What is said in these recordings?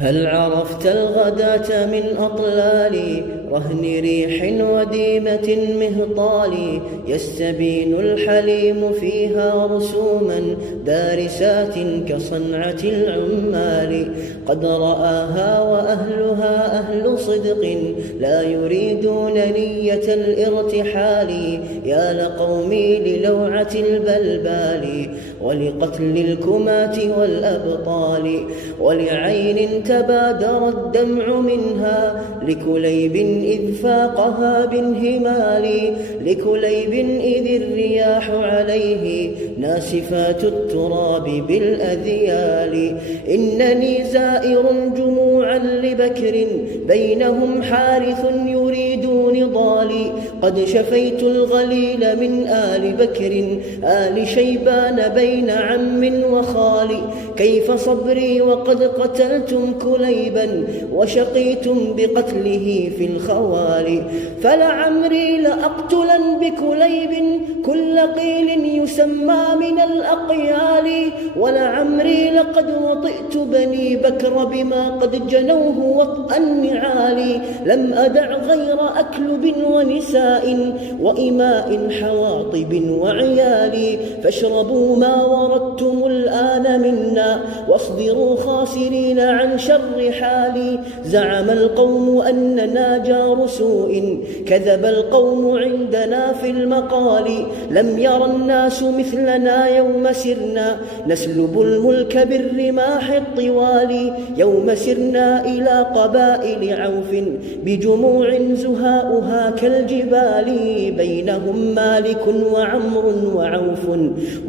هل عرفت الغداة من أطلال رهن ريح وديمة مهطال يستبين الحليم فيها رسوما دارسات كصنعة العمال قد رآها وأهلها أهل صدق لا يريدون نية الارتحال يا لقومي للوعة البلبال ولقتل الكماة والأبطال ولعين تبادر الدمع منها لكليب إذ فاقها بانهمال لكليب إذ الرياح عليه ناسفات التراب بالأذيال إنني زائر جموعا لبكر بينهم حارث يريد نضالي قد شفيت الغليل من آل بكر آل شيبان بين عم وخال كيف صبري وقد قتلتم كليبا وشقيتم بقتله في الخوال فلعمري لأقتلن بكليب كل قيل يسمى من الأقيال ولعمري لقد وطئت بني بكر بما قد جنوه وطأ النعال لم أدع غير أكلب ونساء وإماء حواطب وعيال فاشربوا ما وردتم الآن منا واصبروا خاسرين عن شر حالي زعم القوم أننا جار سوء كذب القوم عندنا في المقال لم ير الناس مثلنا يوم سرنا نسلب الملك بالرماح الطوال يوم سرنا إلى قبائل عوف بجموع زهاؤها كالجبال بينهم مالك وعمر وعوف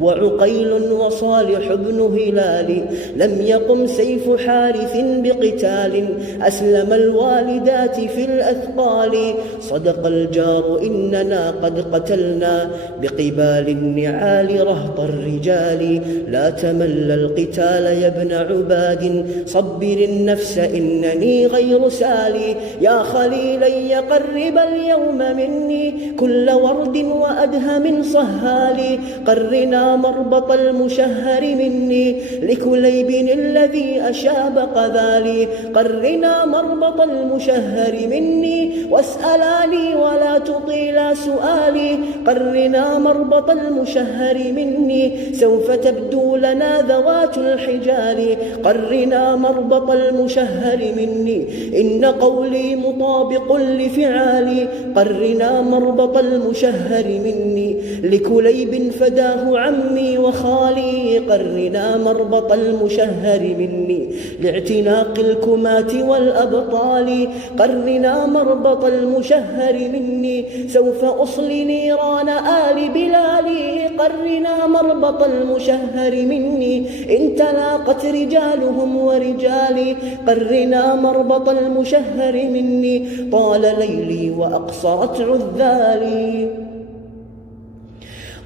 وعقيل وصالح بن هلال لم يقم سيف حارث بقتال أسلم الوالدات في الأثقال صدق الجار إننا قد قتلنا بقبال النعال رهط الرجال لا تمل القتال يا ابن عباد صبر النفس إنني غير سالي يا خليلي يقرب اليوم مني كل ورد وأدهم صهالي قرنا مربط المشهر مني لكليب الذي أشاب قذالي قرنا مربط المشهر مني واسألاني ولا تطيلا سؤالي قرنا مربط المشهر مني سوف تبدو لنا ذوات الحجال قرنا مربط المشهر مني إن قولي مطابق لفعالي قرنا مربط المشهر مني لكليب فداه عمي وخالي قرنا مربط المشهر مني لاعتناق الكماة والأبطال قرنا مربط المشهر مني سوف أصلي نيران آل بلالي قرنا مربط المشهر مني إن تلاقت رجالهم ورجالي قرنا مربط المشهر مني طال ليلي وأقصرت عذالي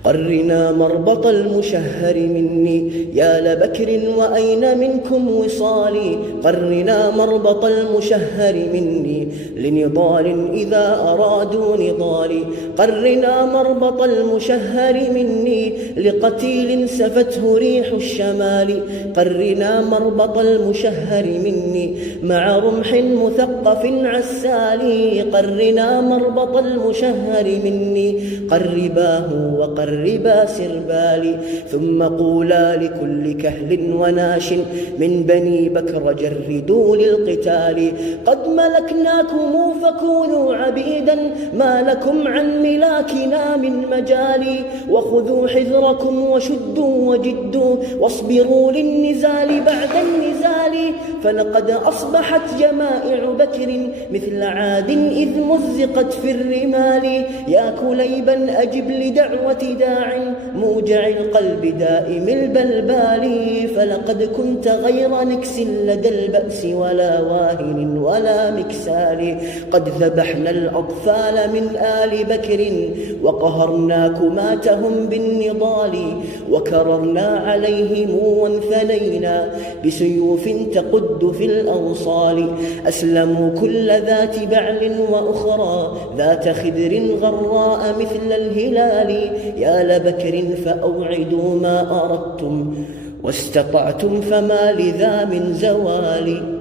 قرنا مربط المشهر مني يا لبكر وأين منكم وصالي قرنا مربط المشهر مني لنضال إذا أرادوا نضالي قرنا مربط المشهر مني لقتيل سفته ريح الشمال قرنا مربط المشهر مني مع رمح مثقف عسالي قرنا مربط المشهر مني قرباه وقربا سربالي ثم قولا لكل كهل وناش من بني بكر جردوا للقتال قد ملكناكم فكونوا عبيدا ما لكم عن ملاكنا من مجال وخذوا حذركم وشدوا وجدوا واصبروا للنزال بعد النزال فلقد أصبحت جمائع بكر مثل عاد إذ مزقت في الرمال يا كليبا أجب لدعوة داع موجع القلب دائم البلبال فلقد كنت غير نكس لدى البأس ولا واهن ولا مكسال قد ذبحنا الأطفال من آل بكر وقهرنا كماتهم بالنضال وكررنا عليهم وانثنينا بسيوف تقد في الأوصال أسلموا كل ذات بعل وأخرى ذات خدر غراء مثل الهلال يا لبكر فأوعدوا ما أردتم واستطعتم فما لذا من زوال